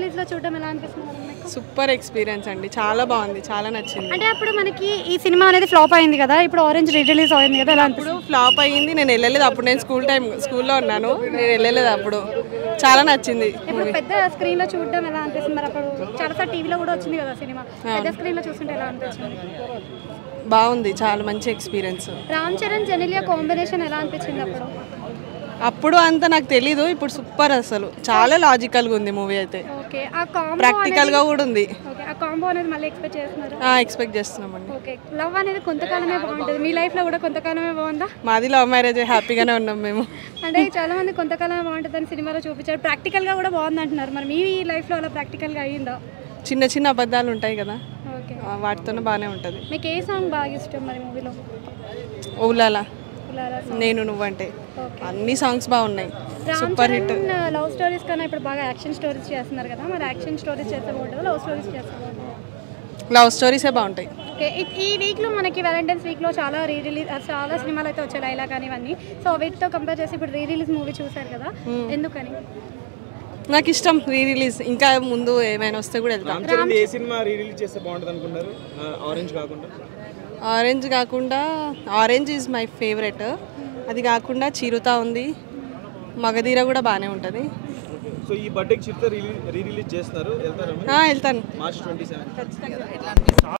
రిలీజ్లో చూడడం ఎలా అనిపిస్తుంది మీకు? సూపర్ ఎక్స్పీరియన్స్ అండి, చాలా బాగుంది, చాలా నచ్చింది. అంటే అప్పుడు మనకి ఈ సినిమా అనేది ఫ్లాప్ అయింది కదా, ఇప్పుడు ఆరెంజ్ రిలీజ్ అయింది కదా, ఎలా అప్పుడు ఫ్లాప్ అయ్యింది, నేను వెళ్ళలేదు. అప్పుడు నేను స్కూల్లో ఉన్నాను, నేను వెళ్ళలేదు. అప్పుడు చాలా నచ్చింది. ఇప్పుడు పెద్ద స్క్రీన్లో చూడడం ఎలా అనిపిస్తుంది? మరి అప్పుడు చాలాసార్లు టీవీలో కూడా వచ్చింది కదా సినిమా, పెద్ద స్క్రీన్లో చూస్తుంటే ఎలా అనిపించింది? బాగుంది, చాలా మంచి ఎక్స్పీరియన్స్. రామ్ చరణ్ జెనెలియా కాంబినేషన్ ఎలా అనిపించింది అప్పుడు? అప్పుడు అంత నాకు తెలీదు, ఇప్పుడు సూపర్, అసలు చాలా లాజికల్గా ఉంది మూవీ అయితే. ఓకే, ఆ కాంబో ప్రాక్టికల్గా కూడా ఉంది. ఓకే, ఆ కాంబో అనేది మళ్ళీ ఎక్స్పెక్ట్ చేస్తున్నారు? ఎక్స్పెక్ట్ చేస్తున్నామండి. ఓకే, లవ్ అనేది కొంతకాలమే బాగుంటుంది, మీ లైఫ్లో కూడా కొంతకాలమే బాగుందా? మాది లవ్ మ్యారేజ్, హ్యాపీగానే ఉన్నాం మేము. అంటే చాలా మంది కొంతకాలమే బాగుంటుందని సినిమాలో చూపించారు, ప్రాక్టికల్గా కూడా బాగుంది అంటున్నారు. మరి మీ లైఫ్లో అలా ప్రాక్టికల్గా అయ్యిందా? చిన్న చిన్న అబద్ధాలు ఉంటాయి కదా, ఓకే, వాటితోనే బాగానే ఉంటుంది. మీకు ఏ సాంగ్ బాగా ఇష్టం మరి మూవీలో? ఊలాలా, నేను నువ్వంటే, అన్ని సాంగ్స్ బాగున్నాయి, సూపర్ హిట్. లవ్ స్టోరీస్ కన్నా ఇప్పుడు బాగా యాక్షన్ స్టోరీస్ చేస్తున్నారు కదా, మరి యాక్షన్ స్టోరీస్ చేస్తే బాగుంటుంది, లవ్ స్టోరీస్ చేస్తే బాగుంటుంది? లవ్ స్టోరీసే బాగుంటాయి. ఓకే, ఈ వీక్లో మనకి వ్యాలంటైన్స్ వీక్లో చాలా చాలా సినిమాలు అయితే వచ్చాయి, లైలా కానీ ఇవన్నీ. సో వీటితో కంపేర్ చేసి ఇప్పుడు రిలీజ్ మూవీ చూసారు కదా, ఎందుకని? నాకు ఇష్టం రిలీజ్, ఇంకా ముందు ఏమైనా వస్తే కూడా వెళ్తాం. ఏ సినిమా రిలీజ్ చేస్తే బాగుంటుంది అనుకుంటారు? ఆరెంజ్ కాకుండా? Orange is my favourite. అది కాకుండా చిరుత ఉంది, మగధీర కూడా బాగానే ఉంటుంది. సో ఈ బర్త్డేకి చిరుత రిలీజ్ చేస్తున్నారు, వెళ్తాను వెళ్తాను మార్చ్ 27.